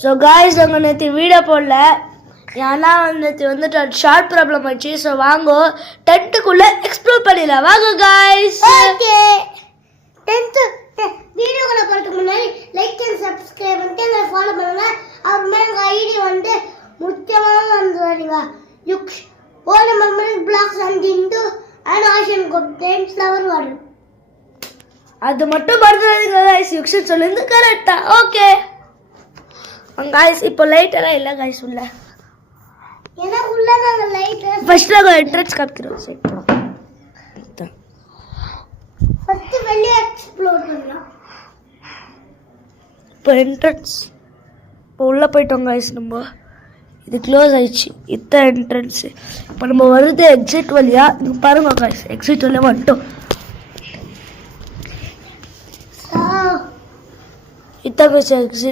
So guys நாங்கள் நேற்று video போடல ஏன்னா வந்துட்டு ஷார்ட் ப்ராப்ளம் ஆச்சு. ஸோ வாங்கோ டென்ட்டுக்குள்ளே எக்ஸ்ப்ளோர் பண்ணிடலாம் வாங்க காய்ஸ். ஓகே டென்த்து வீடியோக்குள்ள போகிறதுக்கு முன்னாடி லைக் அண்ட் சப்ஸ்கிரைப் பண்ணிட்டு எங்களை ஃபாலோ பண்ணுங்க. அப்புறமா எங்கள் ஐடி வந்து முக்கியமாக வந்து வரீங்க யுக்ஷ் old memory blocks and into and ஆஷன் கோட் ஃப்ளவர் வாட்டர். அது மட்டும் மறந்துடாதீங்க காய்ஸ். யுக்ஷன் சொல்லிருந்து கரெக்டா ஓகே காய்ஸ். இப்போ லைட்டெல்லாம் இல்லை காய்ஸ் உள்ள ஏன்னா உள்ள நாங்கள் லைட் ஃபர்ஸ்ட் நாங்கள் என்ட்ரன்ஸ் காமிக்கிறோம். சரி ஃபர்ஸ்ட் வெளியே எக்ஸ்ப்ளோர் பண்ணலாம். இப்போ என்ட்ரன்ஸ் இப்போ உள்ளே போயிட்டோம் காய்ஸ். நம்ம இது க்ளோஸ் ஆயிடுச்சு. இதான் என்ட்ரன்ஸு. இப்போ நம்ம வருது எக்ஸிட் வழியா. இங்கே பாருங்க காய்ஸ் எக்ஸிட் வழியாக வந்துட்டோம். இதான் காய்ஸ் எக்ஸிட்.